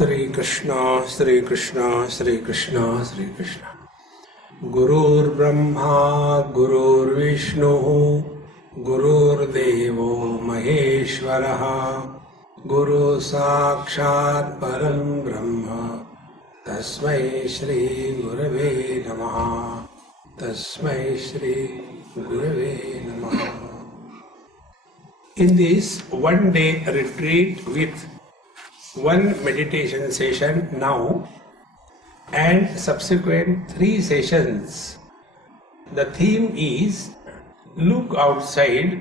Sri Krishna, Sri Krishna, Sri Krishna, Sri Krishna. Gurur Brahma, Gurur Vishnu, Gurur Devo Maheshwaraha, Guru Sakshat Param Brahma, Tasmai Shri Gurave Namaha, Tasmai Shri Gurave Namaha. In this one-day retreat with one meditation session now and subsequent 3 sessions, the theme is look outside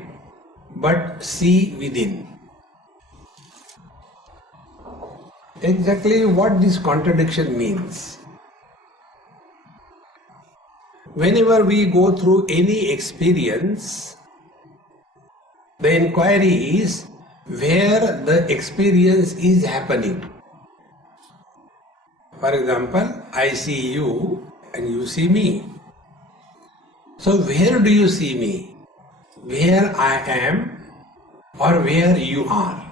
but see within. Exactly what this contradiction means. Whenever we go through any experience, the inquiry is where the experience is happening. For example, I see you and you see me. So where do you see me? Where I am or where you are?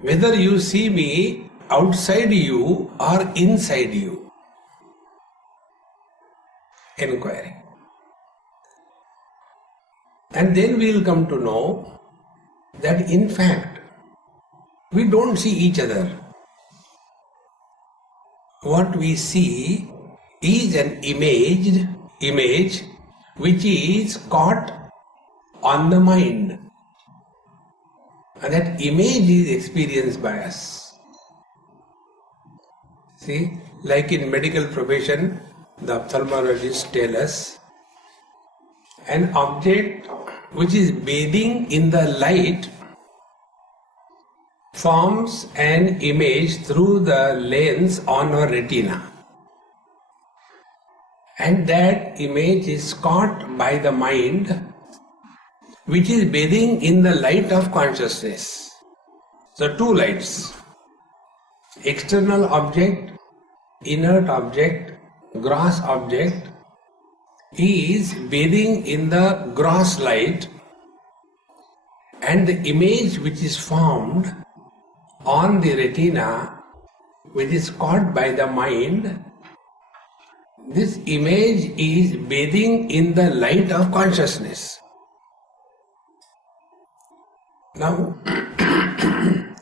Whether you see me outside you or inside you? Inquiry. And then we will come to know that in fact we don't see each other. What we see is an image which is caught on the mind, and that image is experienced by us. See, like in medical profession, the ophthalmologists tell us an object which is bathing in the light forms an image through the lens on our retina, and that image is caught by the mind which is bathing in the light of consciousness. So 2 lights, external object, inert object, gross object, is bathing in the gross light, and the image which is formed on the retina, which is caught by the mind, this image is bathing in the light of consciousness. Now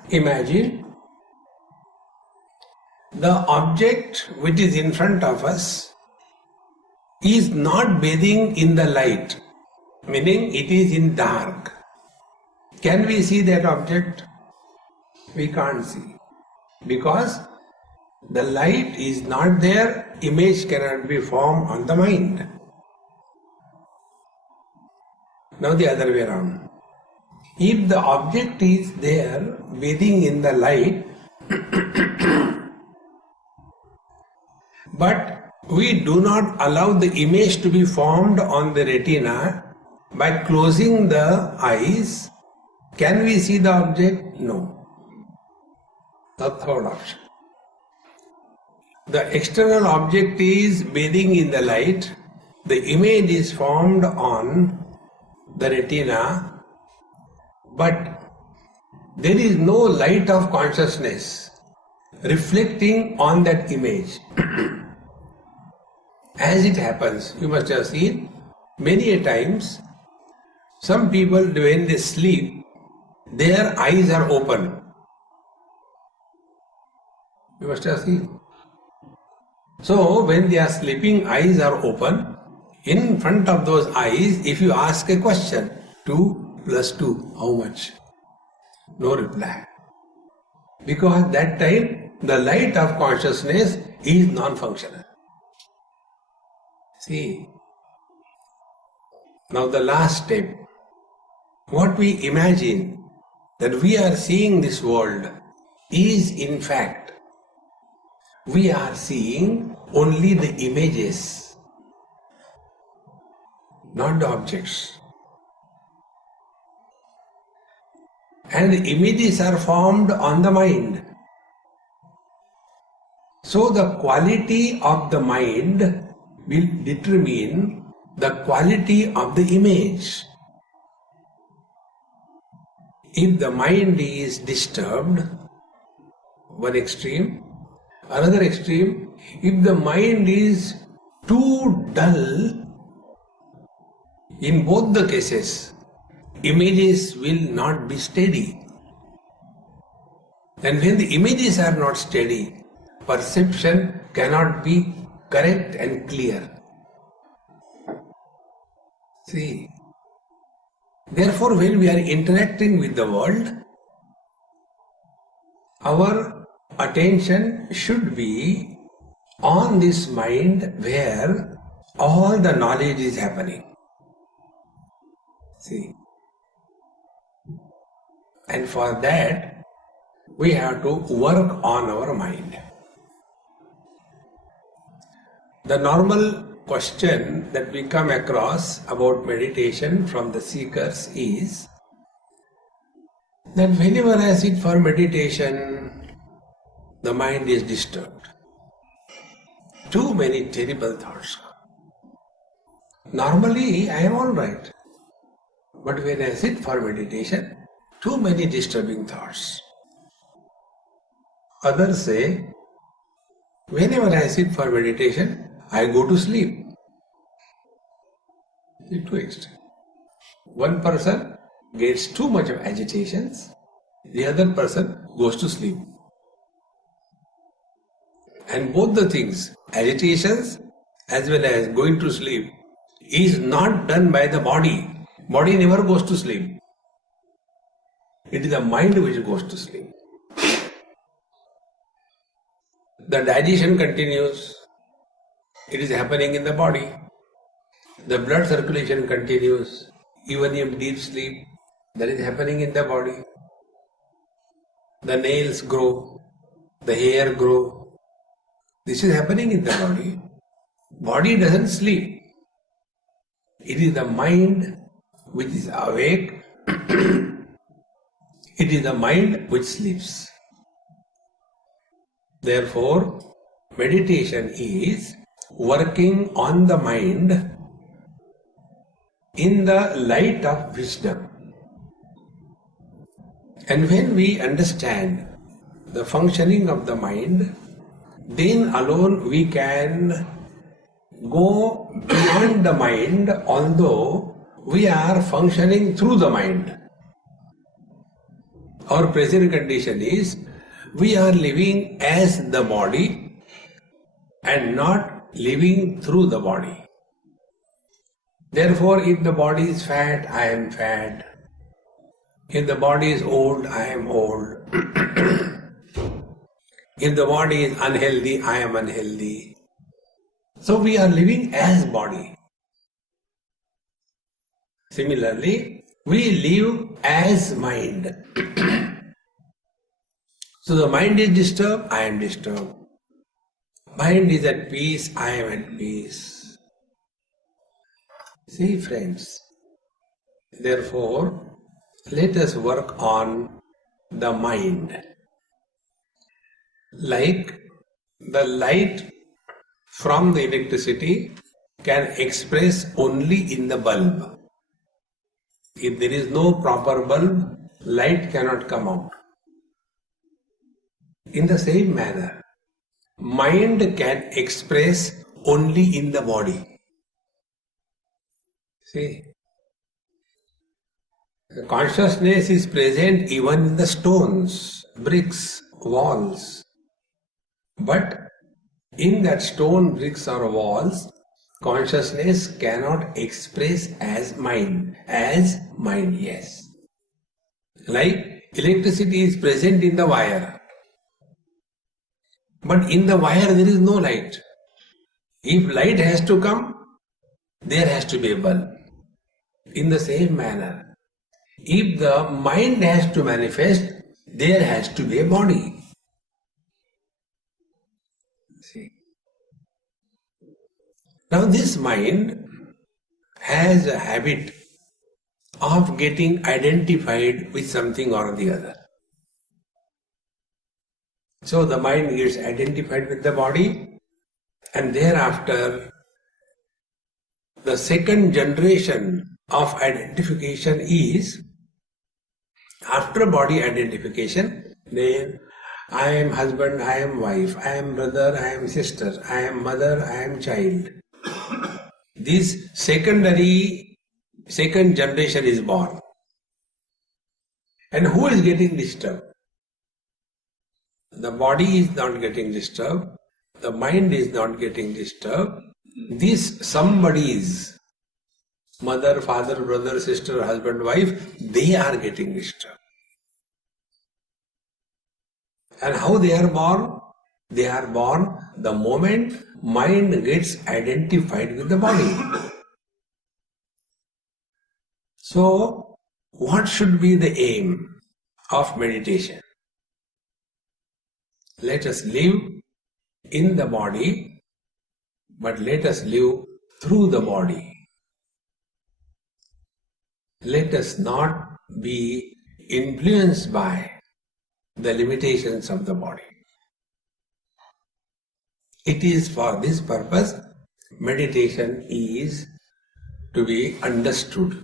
imagine the object which is in front of us is not bathing in the light, meaning it is in dark. Can we see that object? We can't see, because the light is not there, image cannot be formed on the mind. Now the other way around. If the object is there bathing in the light, but we do not allow the image to be formed on the retina by closing the eyes, can we see the object? No. The third option. The external object is bathing in the light, the image is formed on the retina, but there is no light of consciousness reflecting on that image. As it happens, you must have seen many a times, some people when they sleep, their eyes are open. You must have seen. So when they are sleeping, eyes are open. In front of those eyes, if you ask a question, 2 plus 2, how much? No reply. Because that time, the light of consciousness is non-functional. See, now the last step. What we imagine that we are seeing this world is in fact, we are seeing only the images, not the objects. And the images are formed on the mind. So the quality of the mind will determine the quality of the image. If the mind is disturbed, one extreme. Another extreme, if the mind is too dull, in both the cases, images will not be steady. And when the images are not steady, perception cannot be correct and clear. See, therefore when we are interacting with the world, our attention should be on this mind where all the knowledge is happening. See, and for that we have to work on our mind. The normal question that we come across about meditation from the seekers is that whenever I sit for meditation, the mind is disturbed. Too many terrible thoughts come. Normally I am all right, but when I sit for meditation, too many disturbing thoughts. Others say, whenever I sit for meditation, I go to sleep. It's too extreme. One person gets too much of agitations, the other person goes to sleep. And both the things, agitations as well as going to sleep, is not done by the body. Body never goes to sleep. It is the mind which goes to sleep. The digestion continues. It is happening in the body. The blood circulation continues. Even in deep sleep, that is happening in the body. The nails grow. The hair grow. This is happening in the body. Body doesn't sleep. It is the mind which is awake. It is the mind which sleeps. Therefore, meditation is working on the mind in the light of wisdom. And when we understand the functioning of the mind, then alone we can go beyond the mind, although we are functioning through the mind. Our present condition is we are living as the body and not living through the body. Therefore, if the body is fat, I am fat. If the body is old, I am old. If the body is unhealthy, I am unhealthy. So we are living as body. Similarly, we live as mind. So the mind is disturbed, I am disturbed. Mind is at peace, I am at peace. See, friends, therefore, let us work on the mind. Like the light from the electricity can express only in the bulb. If there is no proper bulb, light cannot come out. In the same manner, mind can express only in the body. See, the consciousness is present even in the stones, bricks, walls. But in that stone, bricks or walls, consciousness cannot express as mind. As mind, yes. Like electricity is present in the wire. But in the wire there is no light. If light has to come, there has to be a bulb. In the same manner, if the mind has to manifest, there has to be a body. See. Now this mind has a habit of getting identified with something or the other. So the mind gets identified with the body, and thereafter the second generation of identification is, after body identification, then I am husband, I am wife, I am brother, I am sister, I am mother, I am child. This second generation is born. And who is getting disturbed? The body is not getting disturbed. The mind is not getting disturbed. These somebodies, mother, father, brother, sister, husband, wife, they are getting disturbed. And how they are born? They are born the moment mind gets identified with the body. So, what should be the aim of meditation? Let us live in the body, but let us live through the body. Let us not be influenced by the limitations of the body. It is for this purpose meditation is to be understood.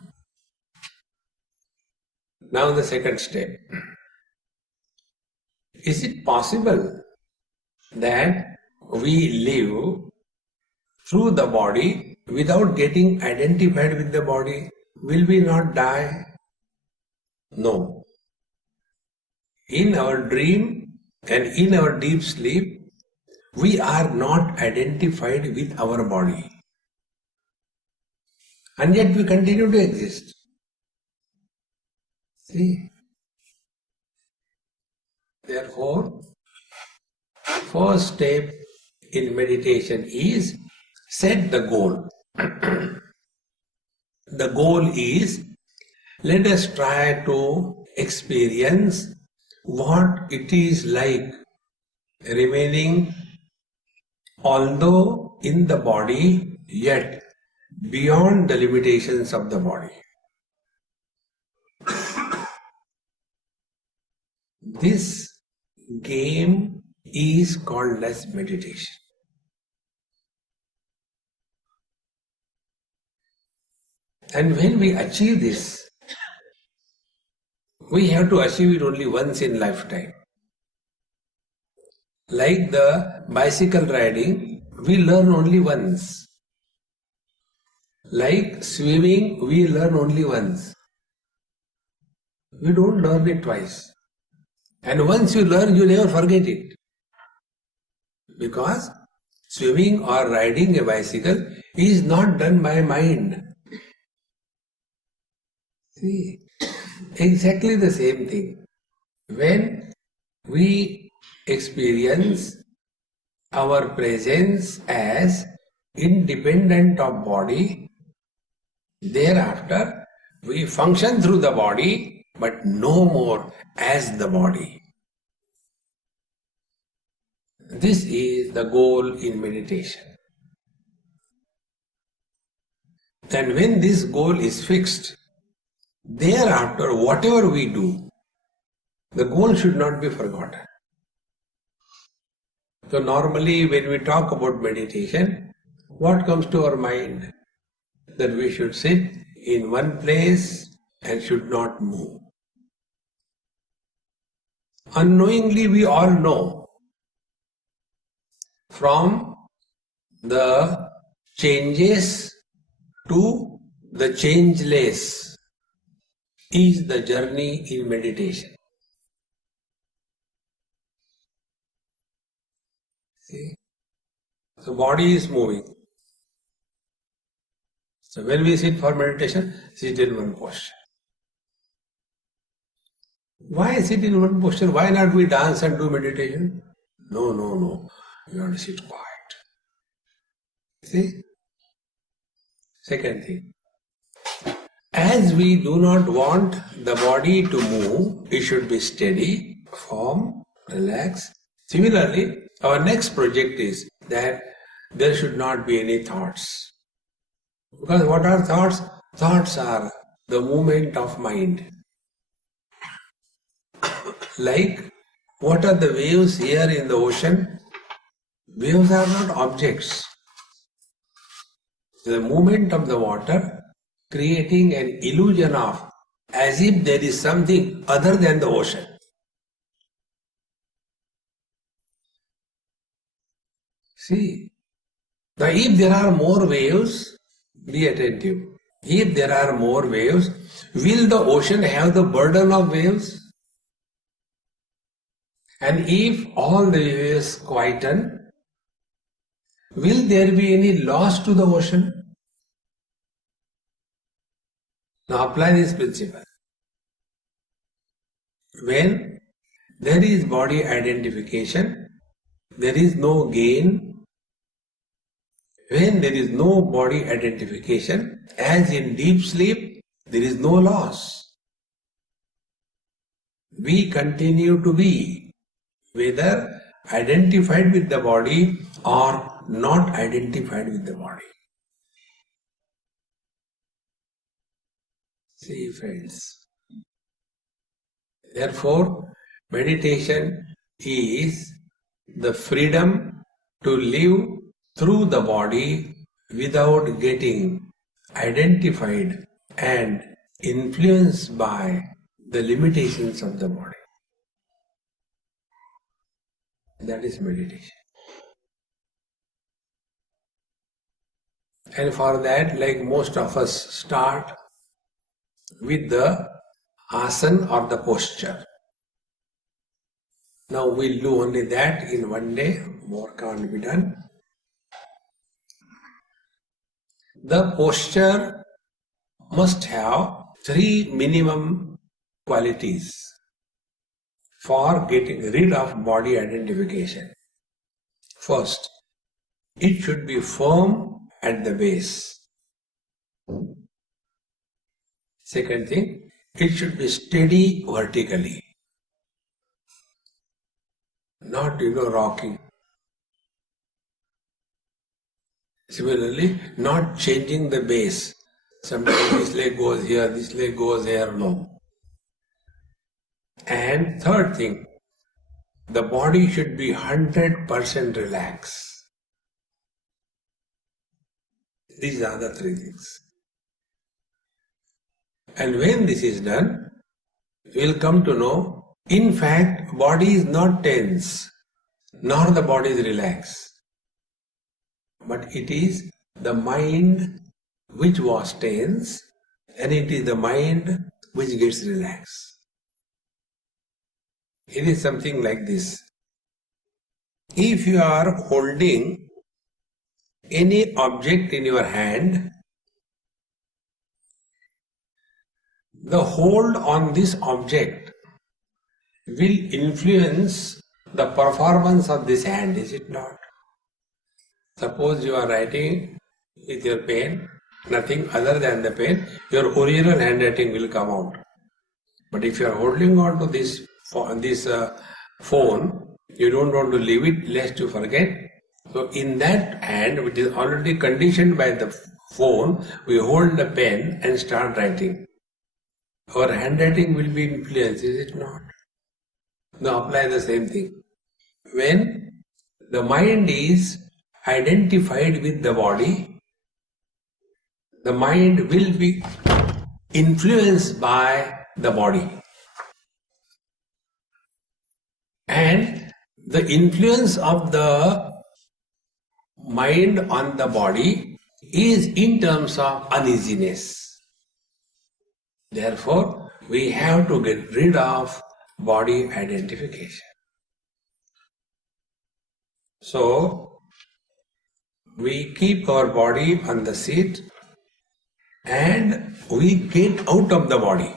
Now the second step. Is it possible that we live through the body without getting identified with the body? Will we not die? No. In our dream and in our deep sleep, we are not identified with our body. And yet we continue to exist. See? Therefore, first step in meditation is set the goal. The goal is, let us try to experience what it is like remaining, although in the body, yet beyond the limitations of the body. This game is called as meditation. And when we achieve this, we have to achieve it only once in lifetime. Like the bicycle riding, we learn only once. Like swimming, we learn only once. We don't learn it twice. And once you learn, you never forget it. Because swimming or riding a bicycle is not done by mind. See, exactly the same thing. When we experience our presence as independent of body, thereafter we function through the body, but no more as the body. This is the goal in meditation. And when this goal is fixed, thereafter whatever we do, the goal should not be forgotten. So normally when we talk about meditation, what comes to our mind? That we should sit in one place and should not move. Unknowingly we all know from the changes to the changeless is the journey in meditation. See? So body is moving. So when we sit for meditation, sit in one posture. Why sit in one posture? Why not we dance and do meditation? No. You have to sit quiet. See? Second thing. As we do not want the body to move, it should be steady, firm, relaxed. Similarly, our next project is that there should not be any thoughts. Because what are thoughts? Thoughts are the movement of mind. Like, what are the waves here in the ocean? Waves are not objects. The movement of the water creating an illusion of as if there is something other than the ocean. See, now if there are more waves, be attentive. If there are more waves, will the ocean have the burden of waves? And if all the waves quieten, will there be any loss to the ocean? Now apply this principle. When there is body identification, there is no gain. When there is no body identification, as in deep sleep, there is no loss. We continue to be, whether identified with the body or not identified with the body. See, friends. Therefore, meditation is the freedom to live through the body without getting identified and influenced by the limitations of the body. That is meditation. And for that, like most of us start with the asana or the posture. Now we'll do only that in one day, more can't be done. The posture must have 3 minimum qualities for getting rid of body identification. First, it should be firm at the base. Second thing, it should be steady vertically, not rocking. Similarly, not changing the base. Sometimes this leg goes here, this leg goes here, no. And third thing, the body should be 100% relaxed. These are the 3 things. And when this is done, we will come to know, in fact, body is not tense, nor the body is relaxed. But it is the mind which was tense, and it is the mind which gets relaxed. It is something like this. If you are holding any object in your hand, the hold on this object will influence the performance of this hand, is it not? Suppose you are writing with your pen, nothing other than the pen, your original handwriting will come out. But if you are holding on to this phone, you don't want to leave it lest you forget. So in that hand, which is already conditioned by the phone, we hold the pen and start writing. Our handwriting will be influenced, is it not? Now apply the same thing. When the mind is identified with the body, the mind will be influenced by the body. And the influence of the mind on the body is in terms of uneasiness. Therefore, we have to get rid of body identification. So, we keep our body on the seat and we get out of the body.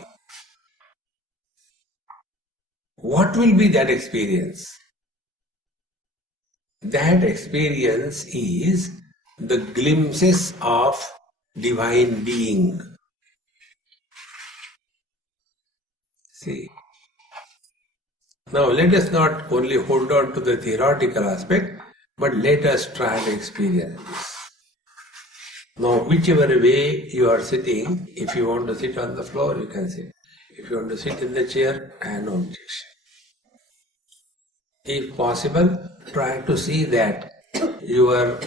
What will be that experience? That experience is the glimpses of divine being. See. Now let us not only hold on to the theoretical aspect, but let us try to experience this. Now whichever way you are sitting, if you want to sit on the floor, you can sit. If you want to sit in the chair, I have no objection. If possible, try to see that your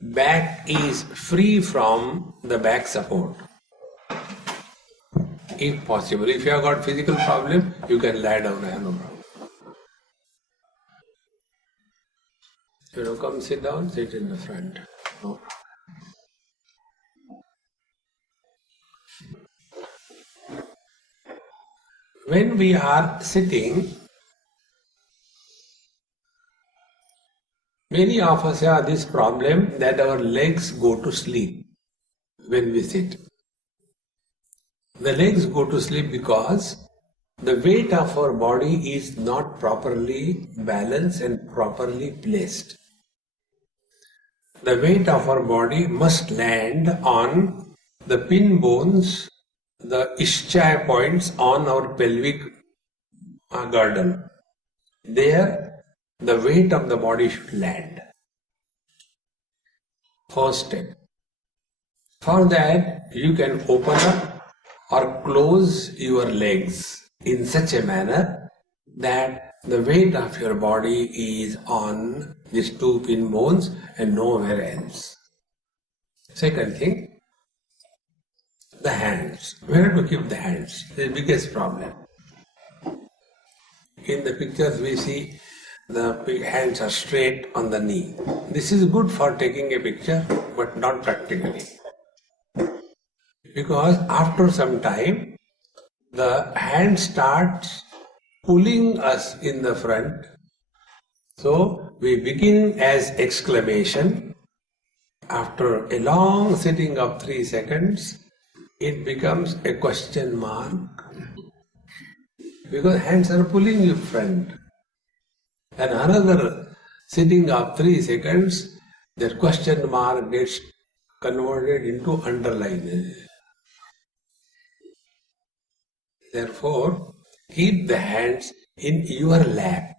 back is free from the back support. If possible, if you have got physical problem, you can lie down, I have no problem. come sit down, sit in the front. No. When we are sitting, many of us have this problem that our legs go to sleep when we sit. The legs go to sleep because the weight of our body is not properly balanced and properly placed. The weight of our body must land on the pin bones, the ischia points on our pelvic girdle. There, the weight of the body should land. First step. For that, you can open up or close your legs in such a manner that the weight of your body is on these two pin bones and nowhere else. Second thing, the hands. Where to keep the hands? The biggest problem. In the pictures we see the hands are straight on the knee. This is good for taking a picture, but not practically. Because after some time, the hand starts pulling us in the front. So we begin as exclamation. After a long sitting of 3 seconds, it becomes a question mark. Because hands are pulling you front. And another sitting of 3 seconds, that question mark gets converted into underline. Therefore, keep the hands in your lap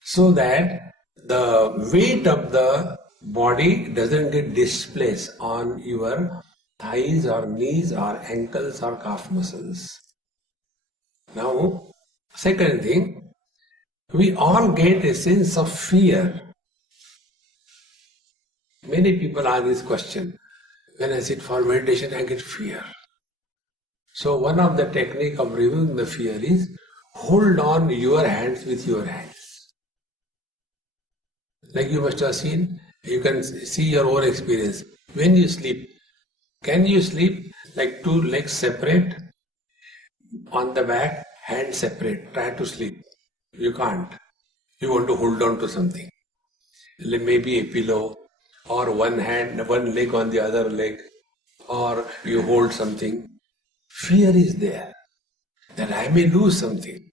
so that the weight of the body doesn't get displaced on your thighs or knees or ankles or calf muscles. Now, second thing, we all get a sense of fear. Many people ask this question. When I sit for meditation, I get fear. So one of the technique of removing the fear is hold on your hands with your hands. Like you must have seen, you can see your own experience. When you sleep, can you sleep like two legs separate on the back, hands separate? Try to sleep. You can't. You want to hold on to something. Maybe a pillow or one hand, one leg on the other leg, or you hold something. Fear is there that I may lose something.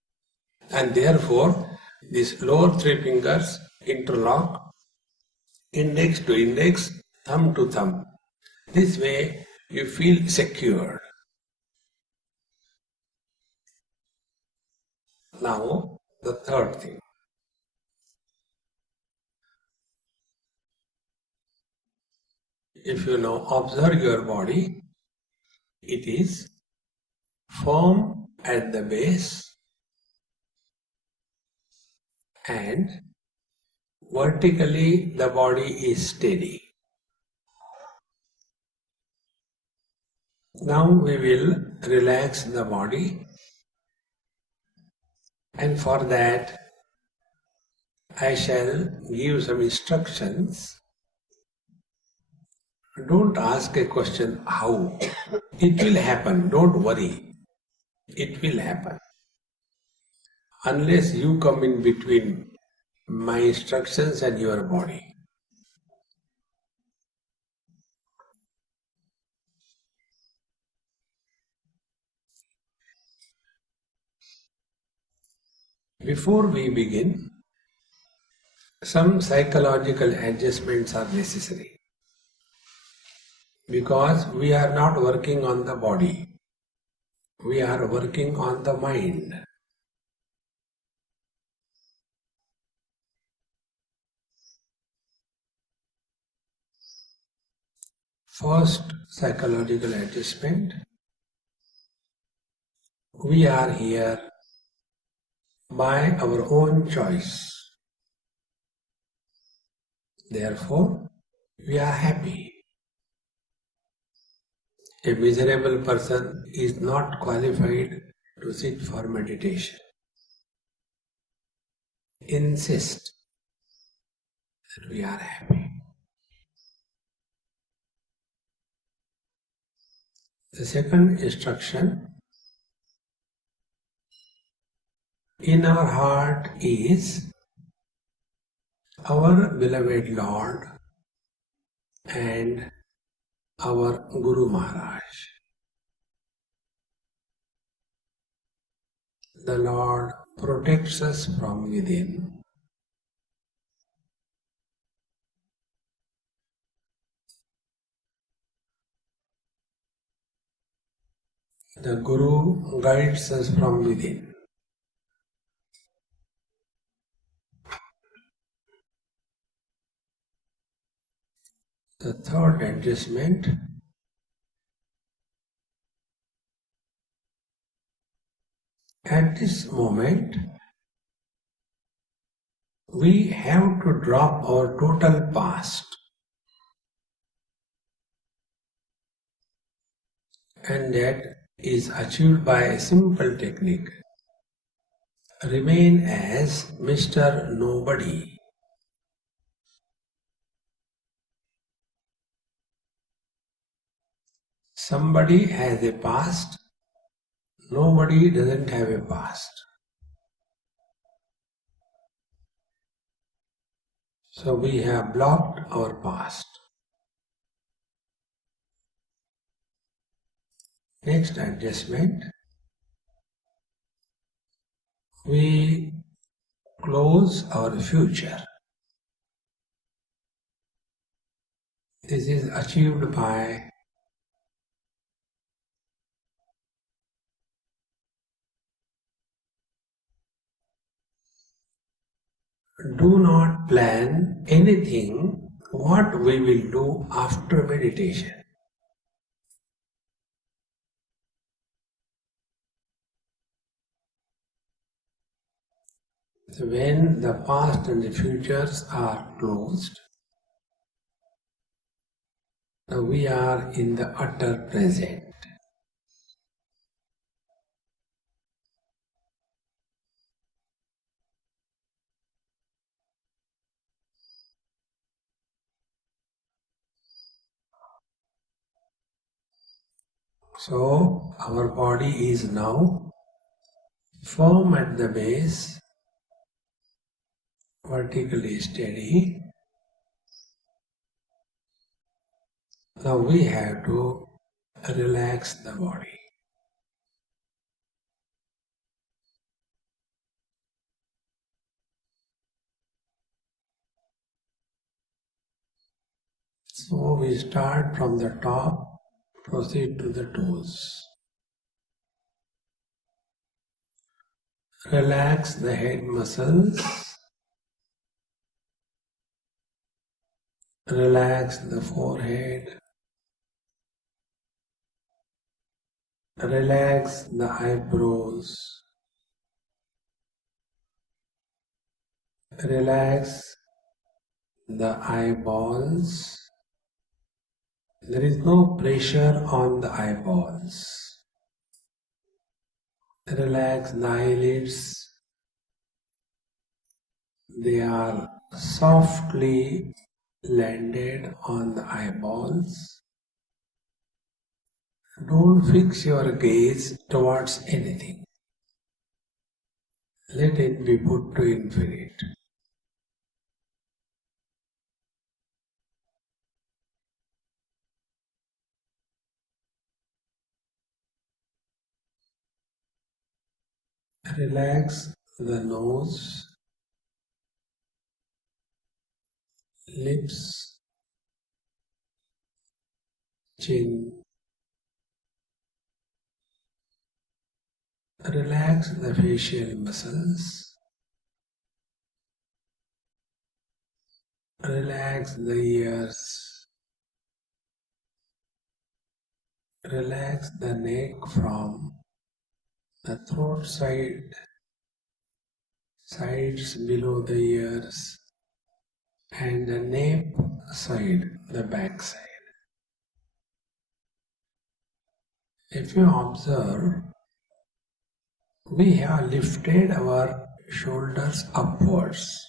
And therefore, these lower 3 fingers interlock, index to index, thumb to thumb. This way you feel secure. Now, the third thing. If you now observe your body, it is firm at the base and vertically the body is steady. Now we will relax the body, and for that I shall give some instructions. Don't ask a question how. It will happen, don't worry. It will happen. Unless you come in between my instructions and your body. Before we begin, some psychological adjustments are necessary. Because we are not working on the body. We are working on the mind. First psychological adjustment. We are here by our own choice. Therefore, we are happy. A miserable person is not qualified to sit for meditation. Insist and we are happy. The second instruction in our heart is our beloved Lord and our Guru Maharaj. The Lord protects us from within. The Guru guides us from within. The third adjustment, at this moment, we have to drop our total past, and that is achieved by a simple technique. Remain as Mr. Nobody. Somebody has a past, nobody doesn't have a past. So we have blocked our past. Next adjustment, we close our future. This is achieved by do not plan anything what we will do after meditation. So when the past and the futures are closed, we are in the utter present. So our body is now firm at the base, vertically steady. Now we have to relax the body. So we start from the top, proceed to the toes. Relax the head muscles. Relax the forehead. Relax the eyebrows. Relax the eyeballs. There is no pressure on the eyeballs. Relax the eyelids. They are softly landed on the eyeballs. Don't fix your gaze towards anything. Let it be put to infinite. Relax the nose, lips, chin. Relax the facial muscles. Relax the ears. Relax the neck from the throat side, sides below the ears, and the nape side, the back side. If you observe, we have lifted our shoulders upwards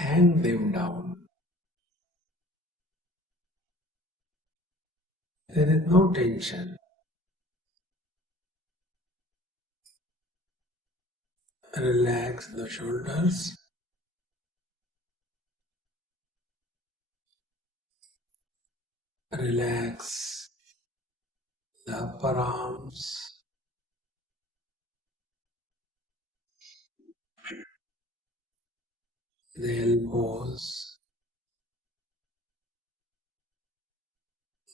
hang them down. There is no tension. Relax the shoulders. Relax the upper arms. The elbows.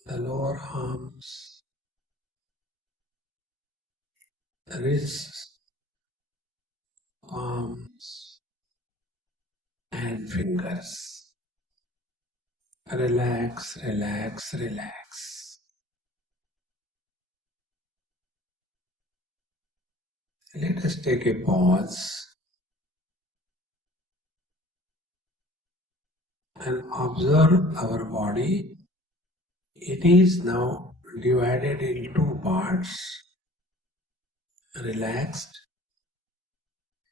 The lower arms. The wrists, palms, and fingers. Relax, relax, relax. Let us take a pause and observe our body. It is now divided in two parts, relaxed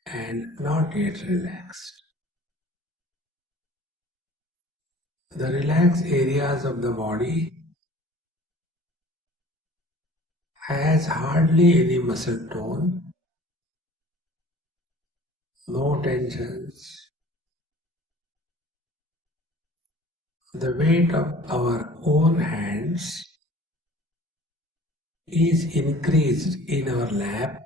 and not yet relaxed. The relaxed areas of the body has hardly any muscle tone, no tensions. The weight of our own hands is increased in our lap.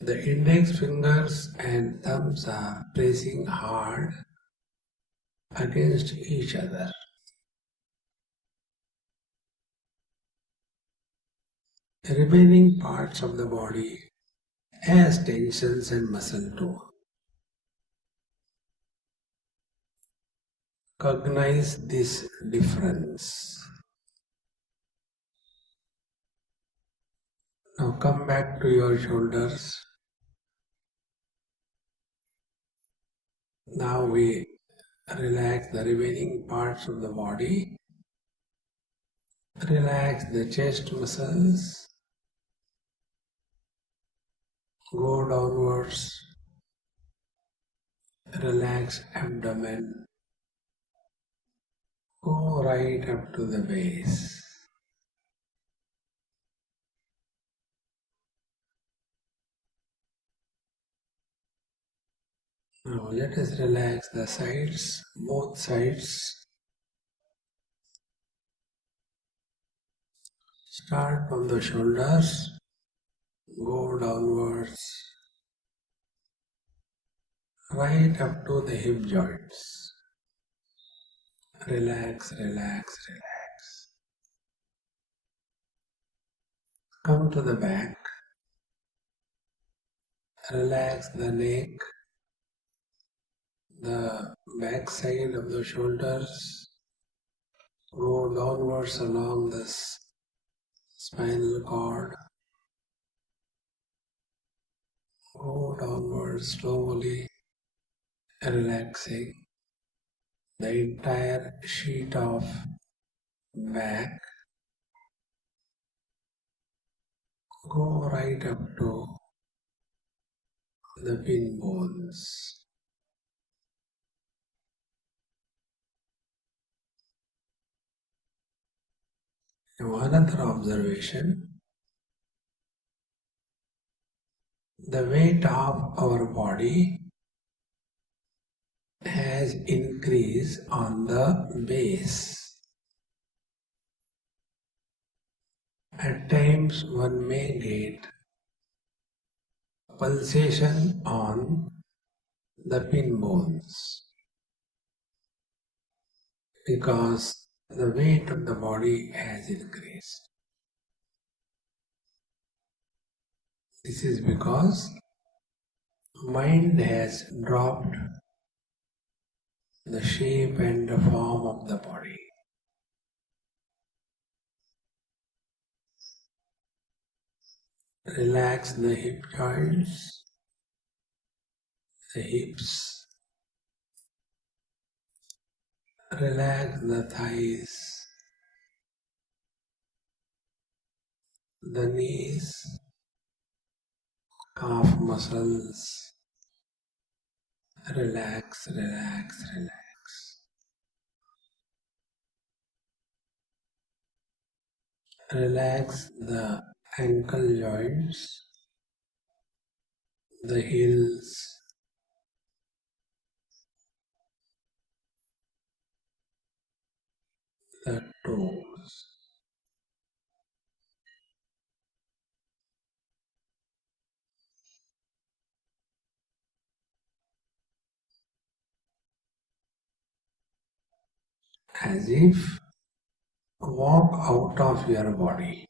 The index fingers and thumbs are pressing hard against each other. The remaining parts of the body has tensions and muscle tone. Cognize this difference. Now come back to your shoulders. Now we relax the remaining parts of the body. Relax the chest muscles. Go downwards. Relax abdomen. Go right up to the base. Now let us relax the sides, both sides. Start from the shoulders, go downwards, right up to the hip joints. Relax, relax, relax. Come to the back. Relax the neck, the back side of the shoulders. Go downwards along the spinal cord. Go downwards slowly, relaxing the entire sheet of back. Go right up to the pin bones. Now another observation, the weight of our body has increased on the base. At times one may get pulsation on the pin bones because the weight of the body has increased. This is because mind has dropped the shape and the form of the body. Relax the hip joints, the hips. Relax the thighs, the knees, calf muscles, Relax, relax, relax. Relax the ankle joints, the heels, the toes. As if walk out of your body.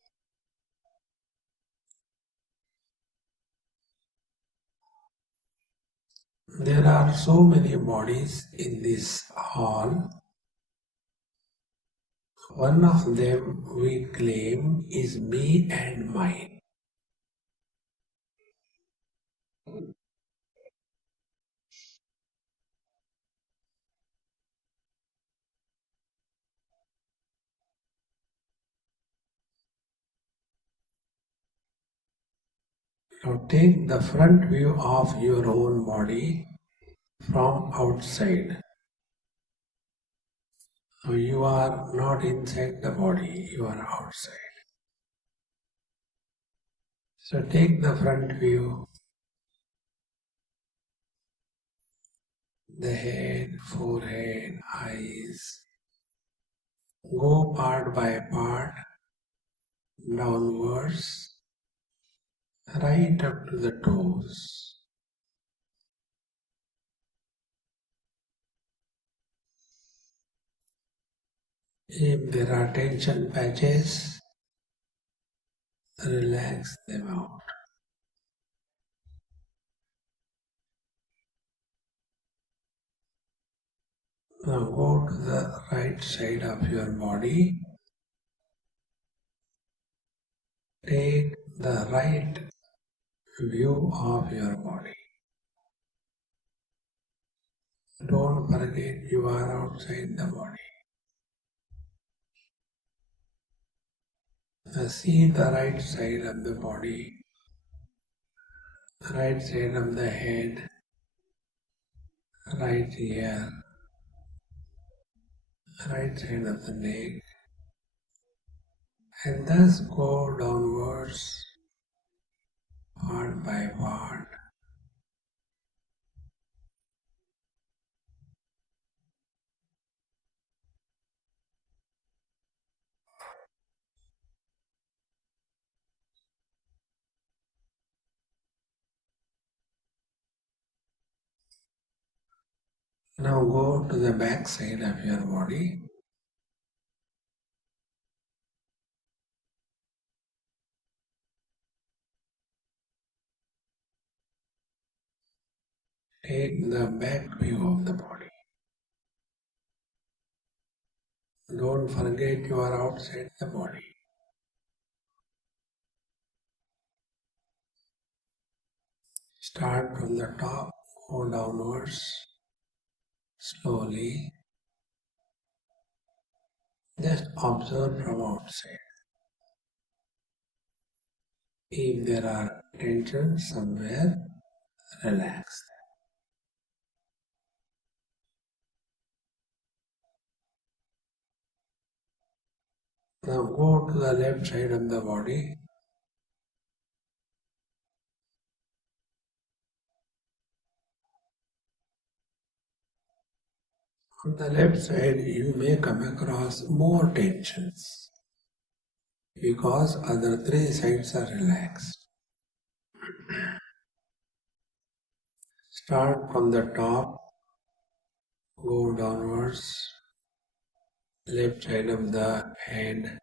There are so many bodies in this hall. One of them we claim is me and mine. Now take the front view of your own body from outside. So you are not inside the body, you are outside. So take the front view, the head, forehead, eyes. Go part by part, downwards, right up to the toes. If there are tension patches, relax them out. Now go to the right side of your body. Take the right view of your body. Don't forget you are outside the body. Now see the right side of the body, right side of the head, right ear, right side of the neck, and thus go downwards part by part. Now go to the back side of your body. Take the back view of the body. Don't forget you are outside the body. Start from the top, go downwards slowly. Just observe from outside. If there are tensions somewhere, relax them. Now go to the left side of the body. On the left side, you may come across more tensions because other three sides are relaxed. Start from the top, go downwards, left side of the head,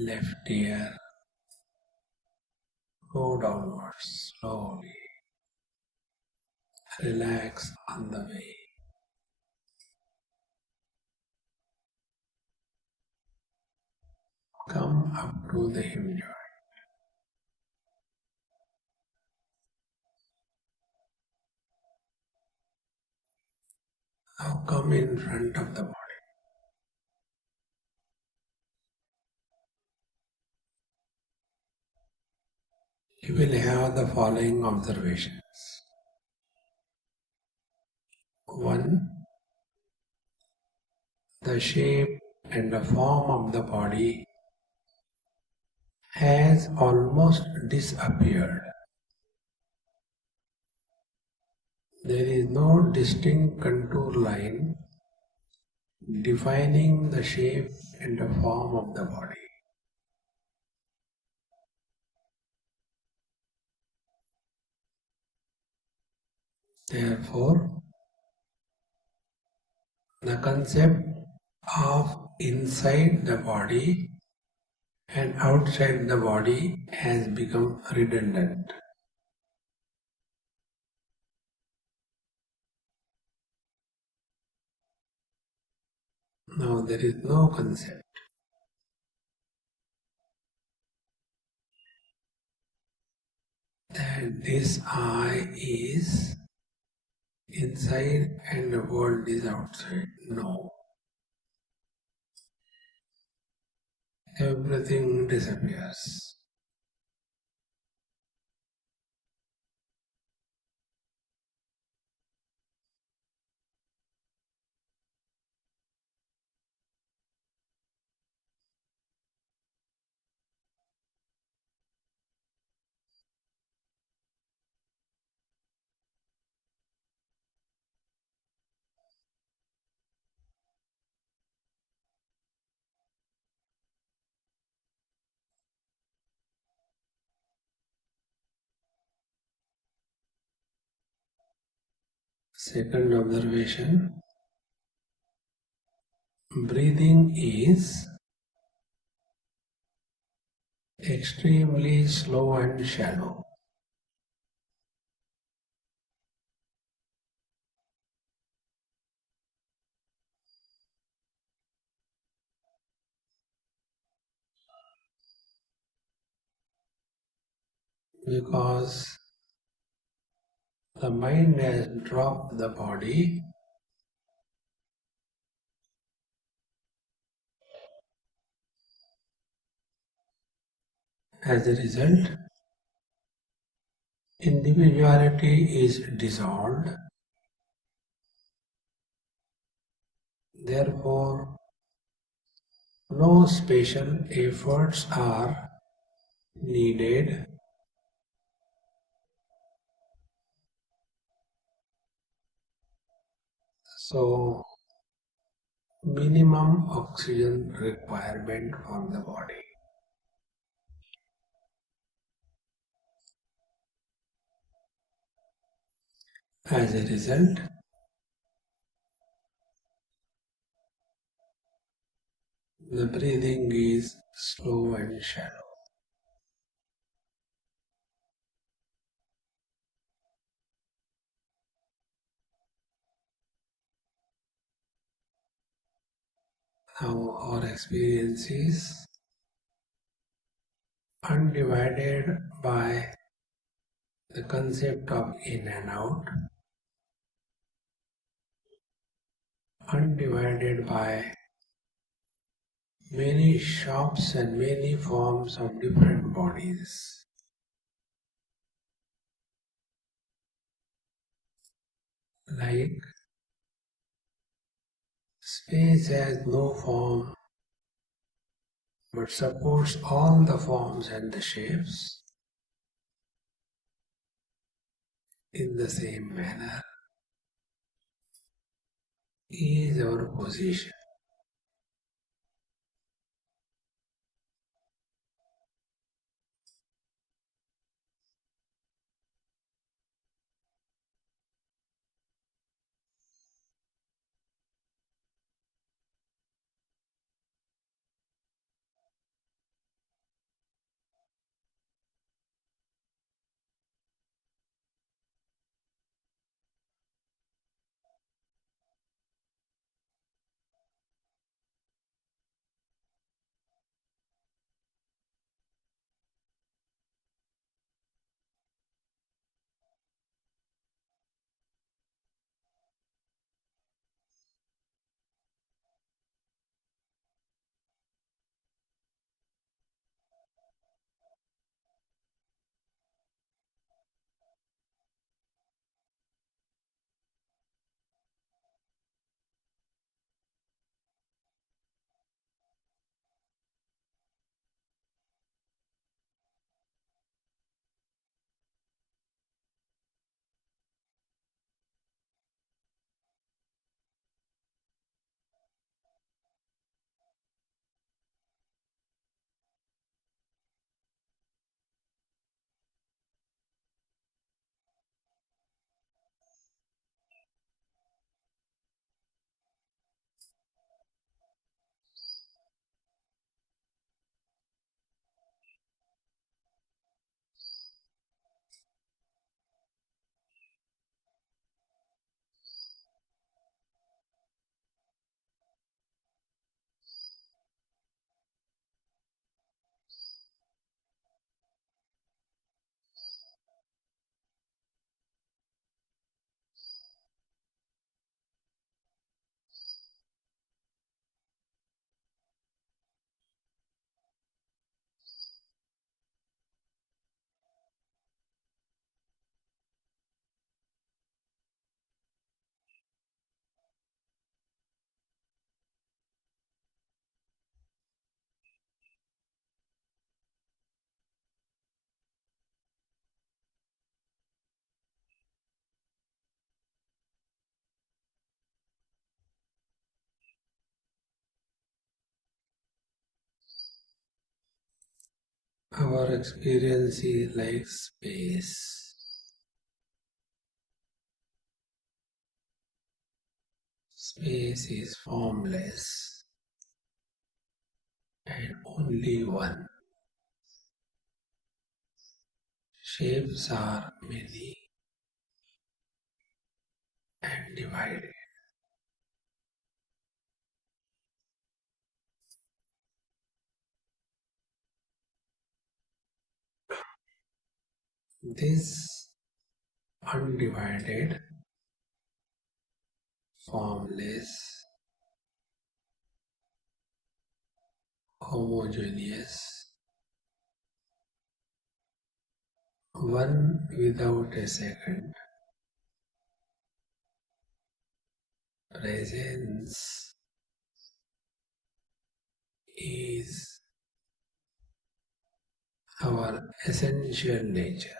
left ear, go downwards slowly. Relax on the way. Come up to the hip joint. Now come in front of the body. You will have the following observations. One, the shape and the form of the body has almost disappeared. There is no distinct contour line defining the shape and the form of the body. Therefore, the concept of inside the body and outside the body has become redundant. Now there is no concept that this I is inside and the world is outside. No. Everything disappears. Second observation, breathing is extremely slow and shallow. Because the mind has dropped the body, as a result, individuality is dissolved. Therefore, no special efforts are needed so minimum oxygen requirement for the body. As a result, the breathing is slow and shallow. Now our experience is undivided by the concept of in and out, undivided by many shapes and many forms of different bodies. Like space has no form but supports all the forms and the shapes. In the same manner is our position. Our experience is like space. Space is formless and only one. Shapes are many and divided. This undivided, formless, homogeneous, one without a second, presence is our essential nature.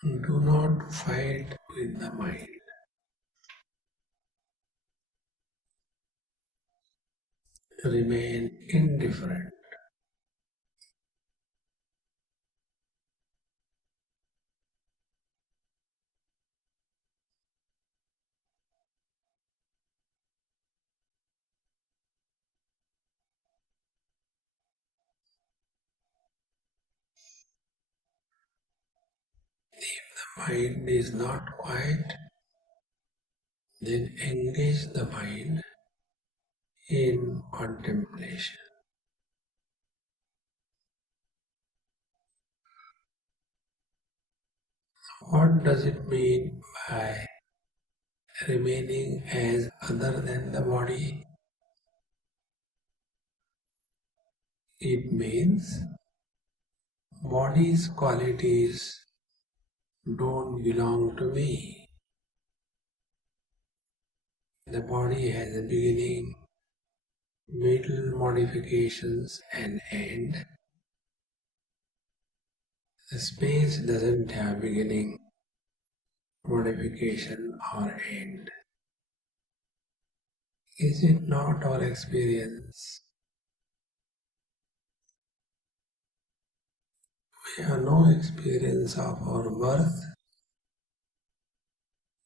Do not fight with the mind. Remain indifferent. The mind is not quiet, then engage the mind in contemplation. What does it mean by remaining as other than the body? It means body's qualities don't belong to me. The body has a beginning, middle, modifications, and end. The space doesn't have beginning, modification, or end. Is it not our experience? We have no experience of our birth.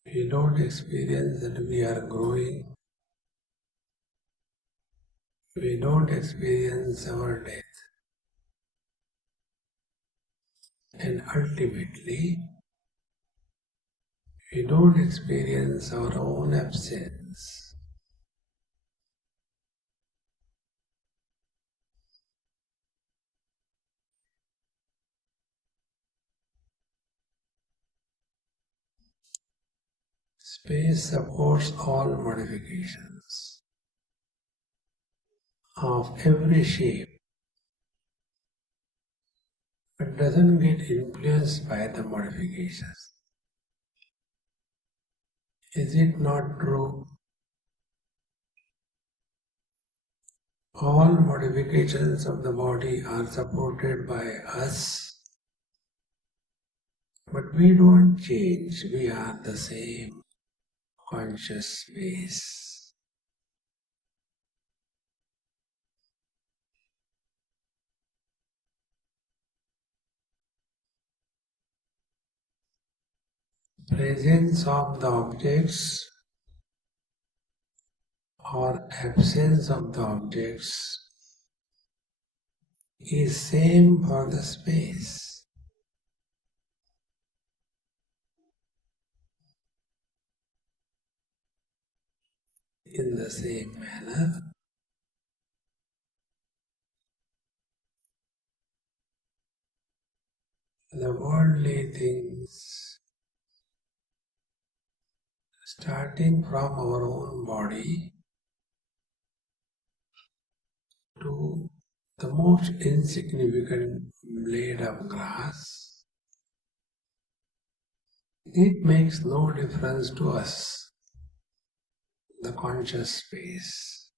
We don't experience that we are growing. We don't experience our death. And ultimately, we don't experience our own absence. Space supports all modifications of every shape, but doesn't get influenced by the modifications. Is it not true? All modifications of the body are supported by us, but we don't change. We are the same conscious space. Presence of the objects or absence of the objects is same for the space. in the same manner, the worldly things, starting from our own body to the most insignificant blade of grass, it makes no difference to us, the conscious space.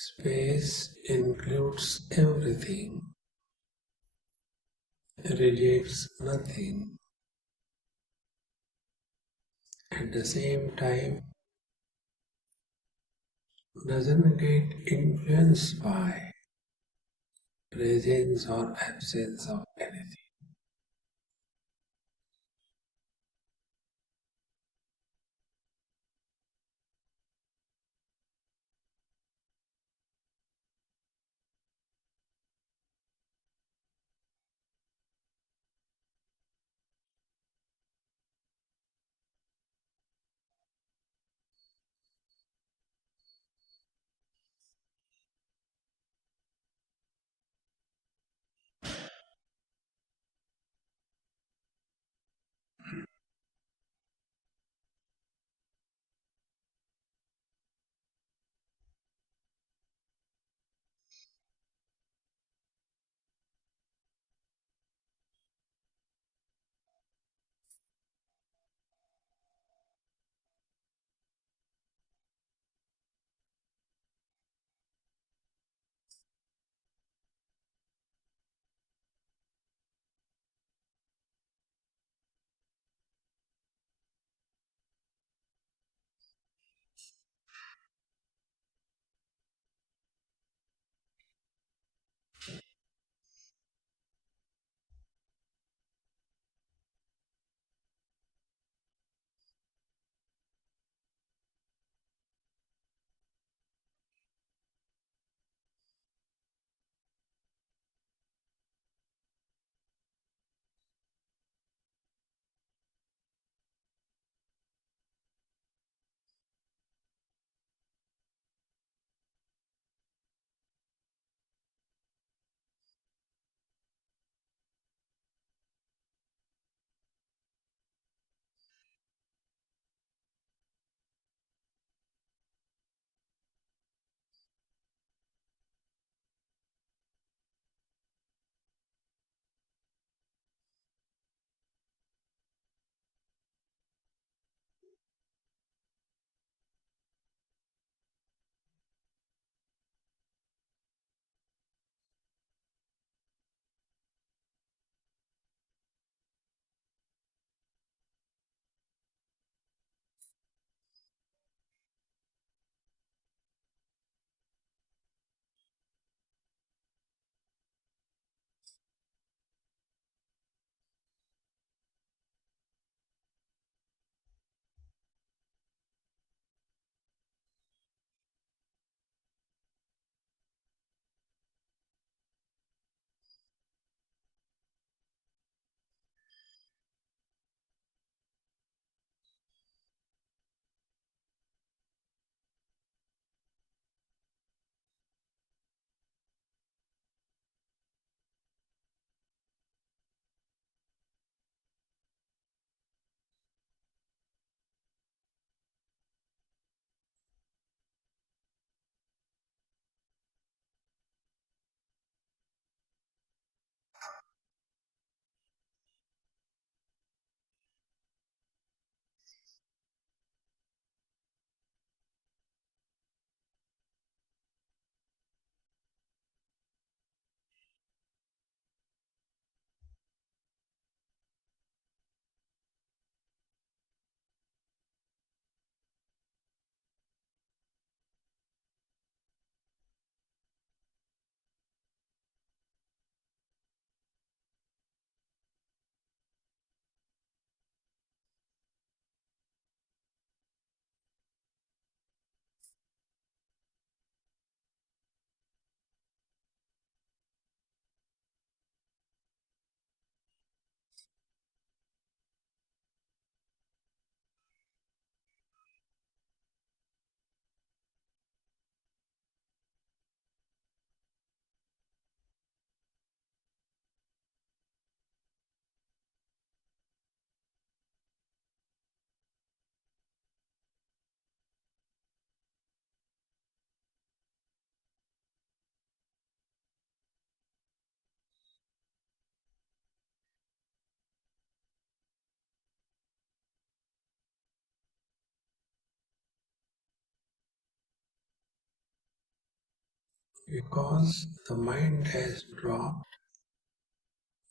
Space includes everything, rejects nothing. At the same time, doesn't get influenced by presence or absence of anything. Because the mind has dropped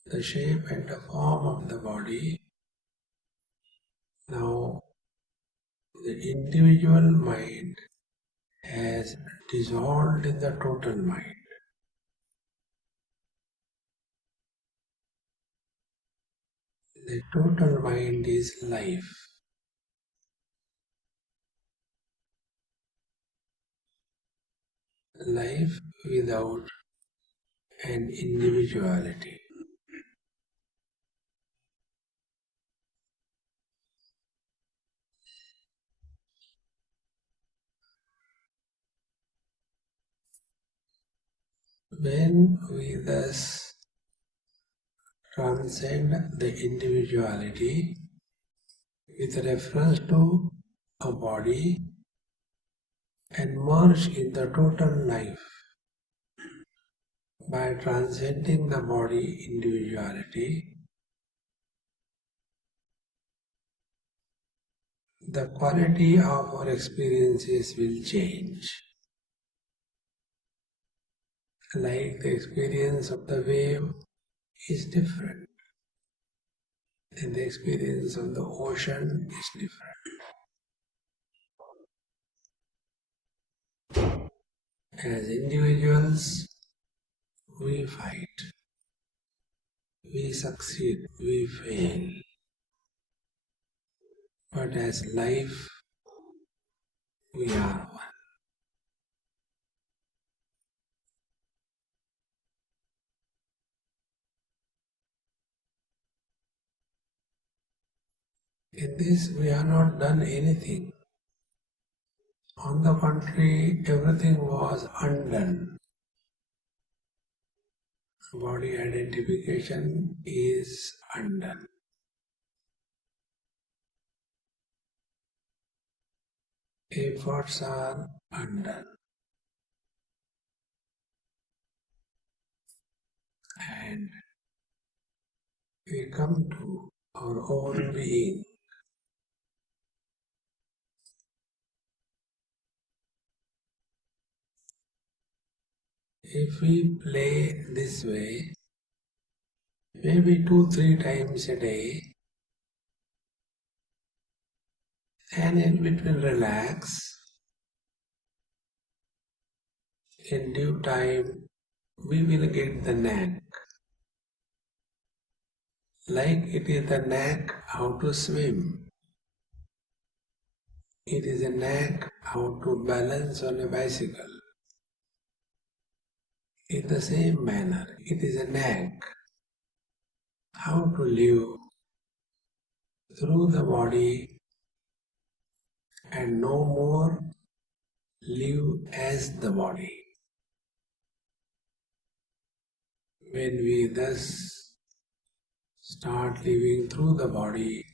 the shape and the form of the body, now the individual mind has dissolved in the total mind. The total mind is life. Life without an individuality. When we thus transcend the individuality with reference to a body and merge in the total life, by transcending the body individuality, the quality of our experiences will change. Like the experience of the wave is different, and the experience of the ocean is different. As individuals, we fight, we succeed, we fail. But as life, we are one. In this, we have not done anything. On the contrary, everything was undone. Body identification is undone. Efforts are undone. And we come to our own being. If we play this way, maybe 2-3 times a day, and in between relax, in due time we will get the knack. Like it is the knack how to swim. It is a knack how to balance on a bicycle. In the same manner, it is a knack how to live through the body and no more live as the body. When we thus start living through the body,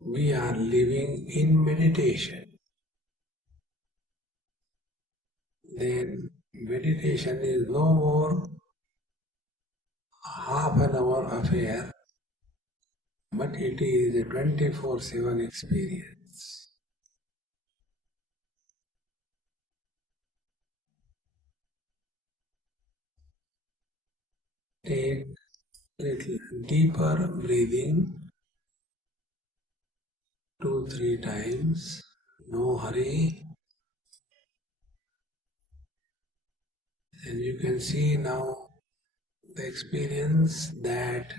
we are living in meditation. Then meditation is no more a half an hour affair, but it is a 24/7 experience. Take little deeper breathing 2-3 times, no hurry. And you can see now the experience that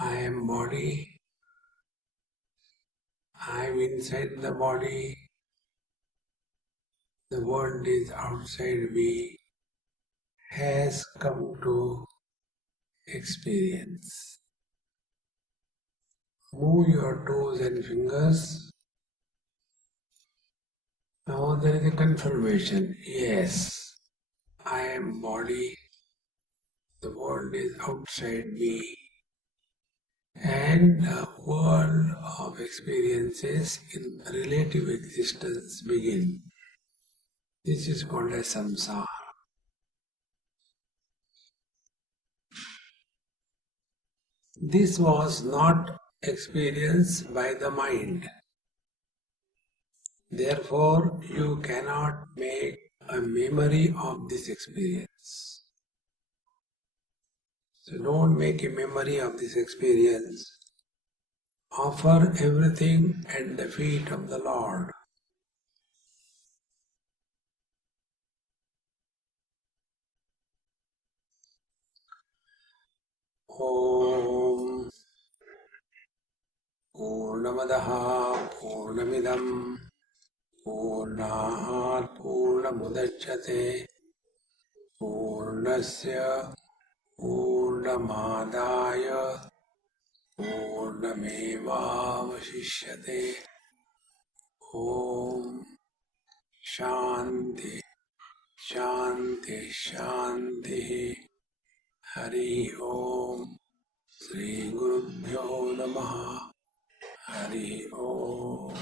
I am body, I am inside the body, the world is outside me, has come to experience. Move your toes and fingers. Now there is a confirmation. Yes, I am body, the world is outside me, and the world of experiences in relative existence begin. This is called as samsara. This was not experienced by the mind. Therefore, you cannot make a memory of this experience. So don't make a memory of this experience. Offer everything at the feet of the Lord. Om Purnamadaha Purnamidam Purnahat Purnamudachyate Purnasya Purnamadaya Purnamevavashishyate. Om Shanti Shanti Shanti. Hari Om. Shri Gurubhyo Namaha. Hari Om.